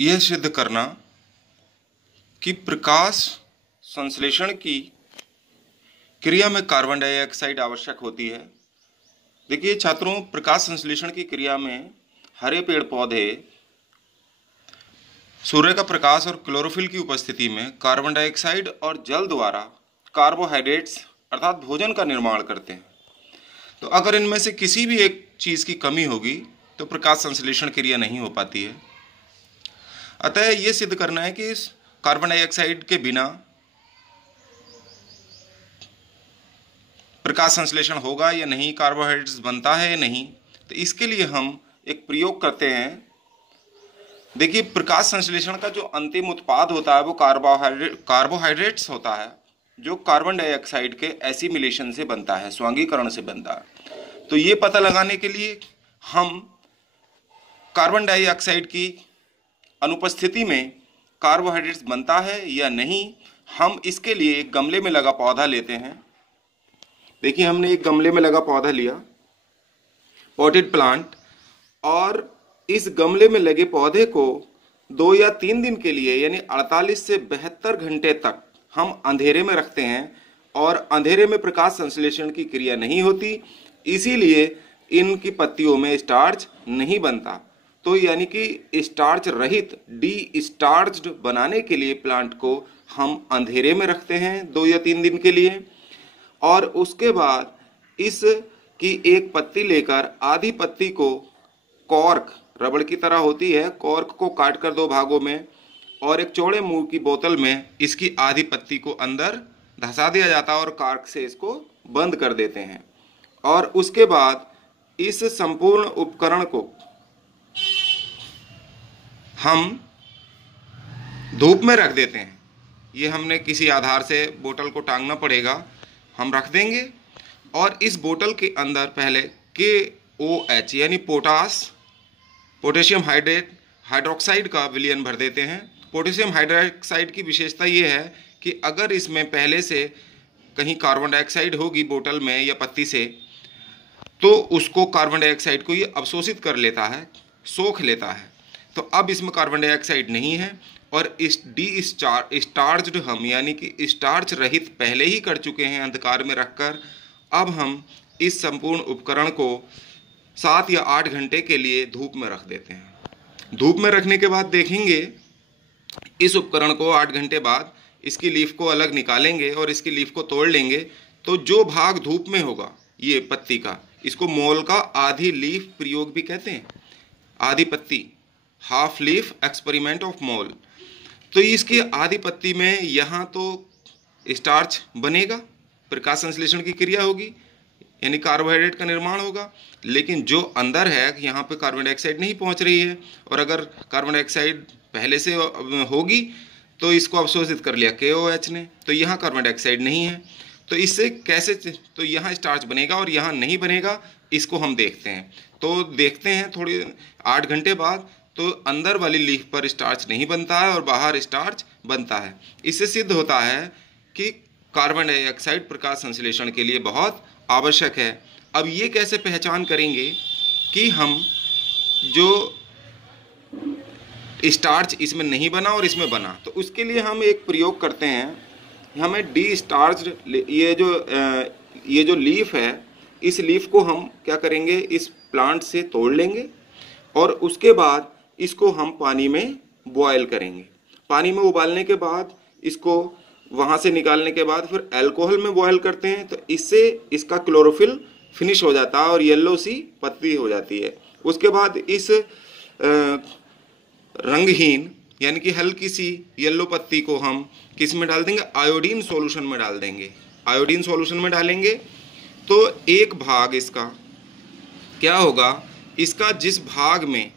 यह सिद्ध करना कि प्रकाश संश्लेषण की क्रिया में कार्बन डाइऑक्साइड आवश्यक होती है। देखिए छात्रों, प्रकाश संश्लेषण की क्रिया में हरे पेड़ पौधे सूर्य का प्रकाश और क्लोरोफिल की उपस्थिति में कार्बन डाइऑक्साइड और जल द्वारा कार्बोहाइड्रेट्स अर्थात भोजन का निर्माण करते हैं। तो अगर इनमें से किसी भी एक चीज़ की कमी होगी तो प्रकाश संश्लेषण क्रिया नहीं हो पाती है। अतः ये सिद्ध करना है कि इस कार्बन डाइऑक्साइड के बिना प्रकाश संश्लेषण होगा या नहीं, कार्बोहाइड्रेट्स बनता है या नहीं। तो इसके लिए हम एक प्रयोग करते हैं। देखिए, प्रकाश संश्लेषण का जो अंतिम उत्पाद होता है वो कार्बोहाइड्रेट्स होता है, जो कार्बन डाइऑक्साइड के एसिमिलेशन से बनता है, स्वांगीकरण से बनता है। तो ये पता लगाने के लिए हम कार्बन डाइऑक्साइड की अनुपस्थिति में कार्बोहाइड्रेट्स बनता है या नहीं, हम इसके लिए एक गमले में लगा पौधा लेते हैं। देखिए, हमने एक गमले में लगा पौधा लिया, पॉटेड प्लांट, और इस गमले में लगे पौधे को 2 या 3 दिन के लिए यानी 48 से 72 घंटे तक हम अंधेरे में रखते हैं। और अंधेरे में प्रकाश संश्लेषण की क्रिया नहीं होती, इसीलिए इनकी पत्तियों में स्टार्च नहीं बनता। तो यानी कि स्टार्च रहित डी स्टार्च्ड बनाने के लिए प्लांट को हम अंधेरे में रखते हैं 2 या 3 दिन के लिए। और उसके बाद इसकी एक पत्ती लेकर आधी पत्ती को कॉर्क, रबड़ की तरह होती है, कॉर्क को काटकर 2 भागों में और एक चौड़े मुंह की बोतल में इसकी आधी पत्ती को अंदर धंसा दिया जाता है और कॉर्क से इसको बंद कर देते हैं। और उसके बाद इस संपूर्ण उपकरण को हम धूप में रख देते हैं। ये हमने किसी आधार से बोतल को टांगना पड़ेगा, हम रख देंगे। और इस बोतल के अंदर पहले KOH यानी पोटेशियम हाइड्रोक्साइड का विलयन भर देते हैं। पोटेशियम हाइड्रोक्साइड की विशेषता ये है कि अगर इसमें पहले से कहीं कार्बन डाइऑक्साइड होगी बोतल में या पत्ती से, तो उसको कार्बन डाइऑक्साइड को ये अवशोषित कर लेता है, सोख लेता है। तो अब इसमें कार्बन डाइऑक्साइड नहीं है और इस स्टार्च्ड हम यानी कि स्टार्च रहित पहले ही कर चुके हैं अंधकार में रखकर। अब हम इस संपूर्ण उपकरण को 7 या 8 घंटे के लिए धूप में रख देते हैं। धूप में रखने के बाद देखेंगे इस उपकरण को 8 घंटे बाद इसकी लीफ को अलग निकालेंगे और इसकी लीफ को तोड़ लेंगे। तो जो भाग धूप में होगा ये पत्ती का, इसको मोल का आधी लीफ प्रयोग भी कहते हैं, आधी पत्ती, half leaf experiment of mole. तो इसकी आधी पत्ती में यहाँ तो स्टार्च बनेगा, प्रकाश संश्लेषण की क्रिया होगी यानी कार्बोहाइड्रेट का निर्माण होगा। लेकिन जो अंदर है यहाँ पे कार्बन डाइऑक्साइड नहीं पहुँच रही है, और अगर कार्बन डाइऑक्साइड पहले से होगी तो इसको अवशोषित कर लिया KOH ने, तो यहाँ कार्बन डाइऑक्साइड नहीं है। तो इससे कैसे, तो यहाँ स्टार्च बनेगा और यहाँ नहीं बनेगा, इसको हम देखते हैं। तो देखते हैं थोड़ी 8 घंटे बाद, तो अंदर वाली लीफ पर स्टार्च नहीं बनता है और बाहर स्टार्च बनता है। इससे सिद्ध होता है कि कार्बन डाइऑक्साइड प्रकाश संश्लेषण के लिए बहुत आवश्यक है। अब ये कैसे पहचान करेंगे कि हम जो स्टार्च इसमें नहीं बना और इसमें बना, तो उसके लिए हम एक प्रयोग करते हैं। हमें डी स्टार्च्ड ये जो लीफ है, इस लीफ को हम क्या करेंगे, इस प्लांट से तोड़ लेंगे और उसके बाद इसको हम पानी में बॉयल करेंगे। पानी में उबालने के बाद इसको वहाँ से निकालने के बाद फिर अल्कोहल में बॉयल करते हैं। तो इससे इसका क्लोरोफिल फिनिश हो जाता है और येलो सी पत्ती हो जाती है। उसके बाद इस रंगहीन यानी कि हल्की सी येलो पत्ती को हम किस में डाल देंगे, आयोडीन सॉल्यूशन में डाल देंगे। आयोडीन सॉल्यूशन में डालेंगे तो एक भाग इसका क्या होगा, इसका जिस भाग में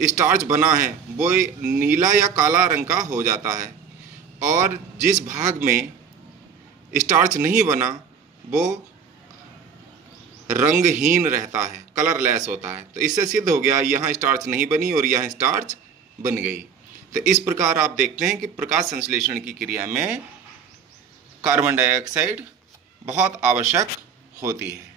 स्टार्च बना है वो नीला या काला रंग का हो जाता है, और जिस भाग में स्टार्च नहीं बना वो रंगहीन रहता है, कलरलेस होता है। तो इससे सिद्ध हो गया यहाँ स्टार्च नहीं बनी और यहाँ स्टार्च बन गई। तो इस प्रकार आप देखते हैं कि प्रकाश संश्लेषण की क्रिया में कार्बन डाइऑक्साइड बहुत आवश्यक होती है।